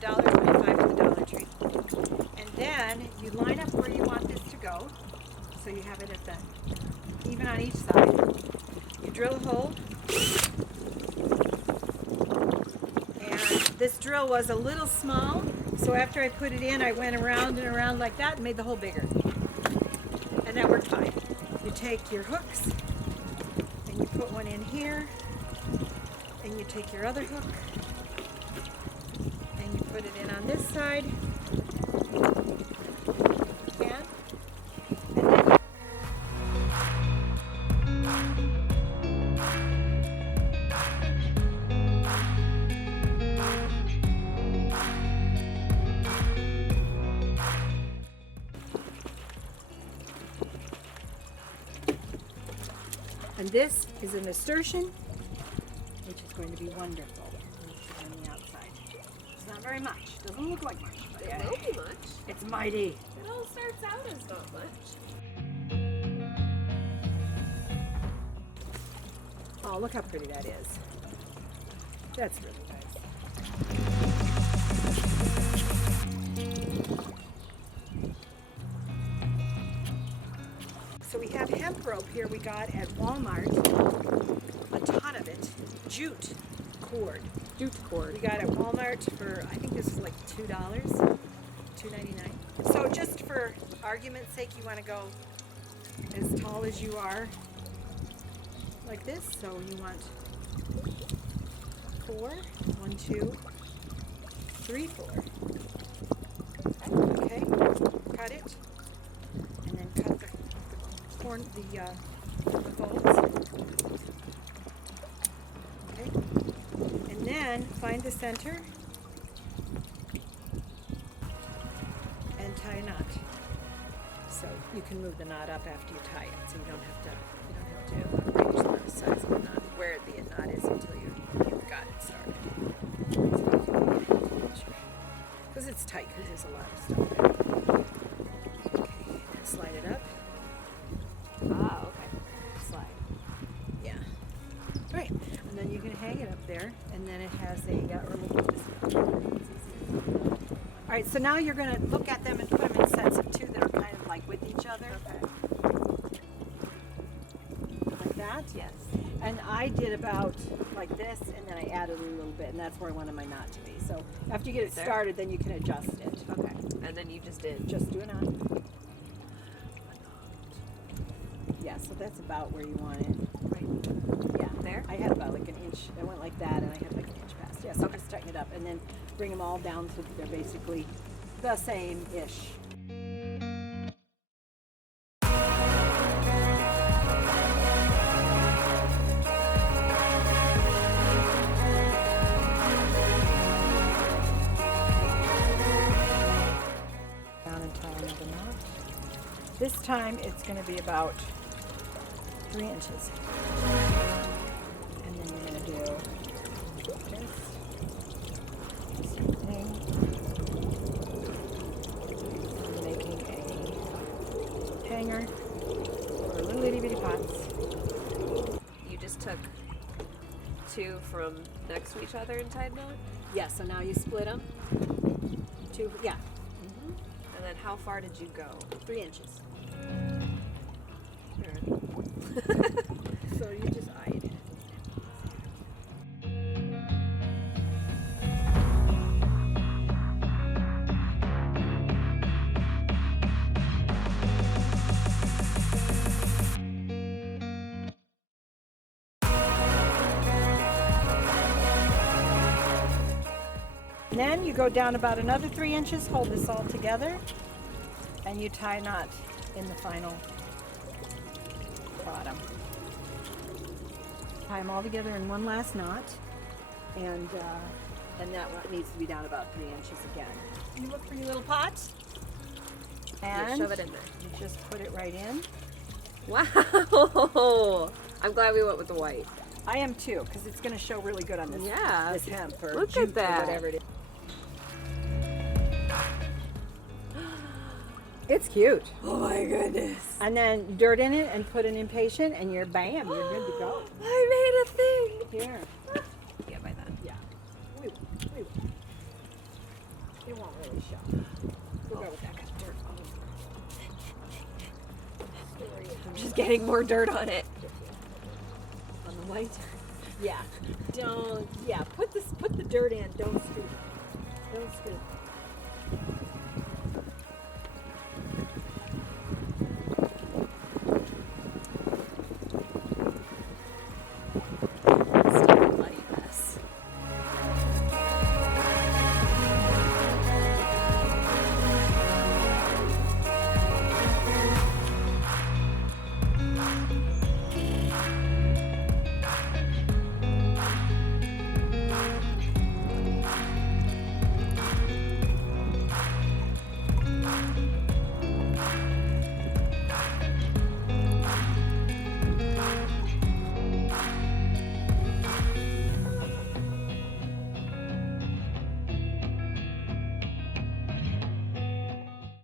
$1.25 at the Dollar Tree. And then you line up where you want this to go. So you have it at the, even on each side. You drill a hole. And this drill was a little small. So after I put it in, I went around and around like that and made the hole bigger. And that worked fine. You take your hooks and you put one in here. And you take your other hook and you put it in on this side. And then and this is a nasturtium, which is going to be wonderful on the outside. It's not very much. Doesn't look like much. But It will be much. It's mighty. It all starts out as not much. Oh, look how pretty that is. That's really nice. So we have hemp rope here we got at Walmart. A ton of it. Jute cord. Jute cord. We got it at Walmart for, I think this is like $2, $2.99. So just for argument's sake, you want to go as tall as you are, like this. So you want 4, 1, 2, 3, 4. Okay, cut it, and then cut the corn, the folds. Okay, and then find the center and tie a knot. So you can move the knot up after you tie it, so you don't have to arrange the size of the knot, where the knot is until you've got it started. Because it's tight, because there's a lot of stuff there. Okay, and slide it up. Ah, okay. Slide. Yeah. All right, and then you can hang it up there, and then it has a all right, so now you're going to look at them and put them in sets of 2 that are kind of like with each other. Okay. Like that? Yes. And I did about like this, and then I added a little bit, and that's where I wanted my knot to be. So after you get it started, then you can adjust it. Okay. And then you just did. Just do a knot. Yeah, so that's about where you want it. Right. Yeah. There? I had about like an inch. I went like that, and I had like an inch past. Yeah, so just tighten it up, and then bring them all down so they're basically the same-ish. Down and tie another knot. This time it's going to be about 3 inches. And then you're going to do this. Same thing. I'm making a hanger for little itty bitty pots. You just took 2 from next to each other and tied knot? Yeah, so now you split them. 2, yeah, And then how far did you go? 3 inches. Sure. So you just eye it. Then you go down about another 3 inches, hold this all together, and you tie a knot in the final bottom. Tie them all together in one last knot, and that one needs to be down about 3 inches again. You look for your little pot, and shove it in there. you just put it right in. Wow! I'm glad we went with the white. I am too, because it's going to show really good on this, Yeah. this hemp or Look at jute or that. whatever it is. It's cute. Oh my goodness. And then dirt in it and put an impatient and you're bam, you're good to go. I made a thing. Here. Yeah, by then. Yeah. really show. We'll go with that kind of dirt. I'm just getting more dirt on it. On the white? Yeah. Put the dirt in, don't scoop. Don't scoop.